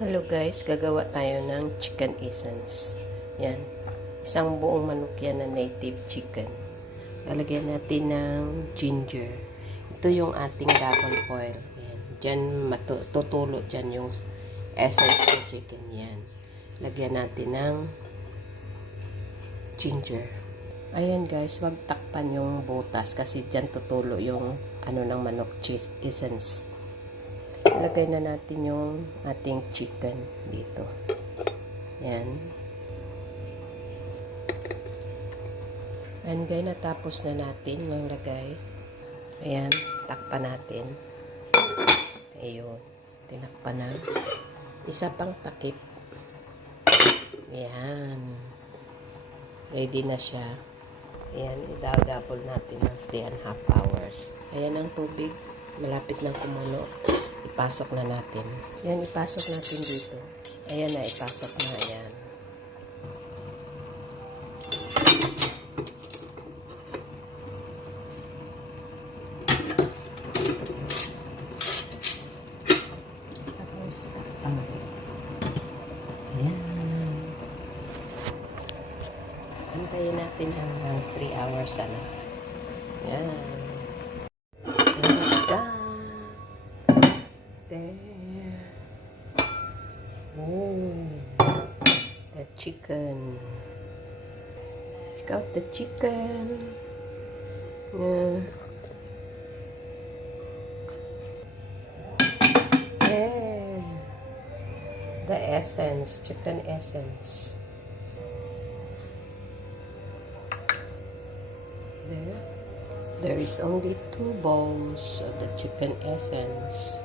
Hello guys, gagawa tayo ng chicken essence. Yan. Isang buong manok yan na native chicken. Lalagyan natin ng ginger. Ito yung ating double boil. Yan. Diyan tutulo dyan yung essence ng chicken. Yan. Lagyan natin ng ginger. Ayan guys, wag takpan yung butas kasi dyan tutulo yung ng manok cheese essence. Ilagay na natin yung ating chicken dito. Yan. And guys, natapos na natin maglagay. Ayan, takpan natin. Ayun, tinakpan na. Isa pang takip. Ayan. Ready na siya. Ayan, idagapol natin ng 3.5 hours. Ayan ang tubig. Malapit ng kumulo. Ipasok na natin. Yan, ipasok natin dito. Ayan na, ipasok na. Ayan. Tapos, takpan. Ayan. Antayin natin hanggang 3 hours sana. Ayan. There. Oh, the chicken. Check out the chicken. Yeah. Yeah. The essence, chicken essence. There is only 2 bowls of the chicken essence.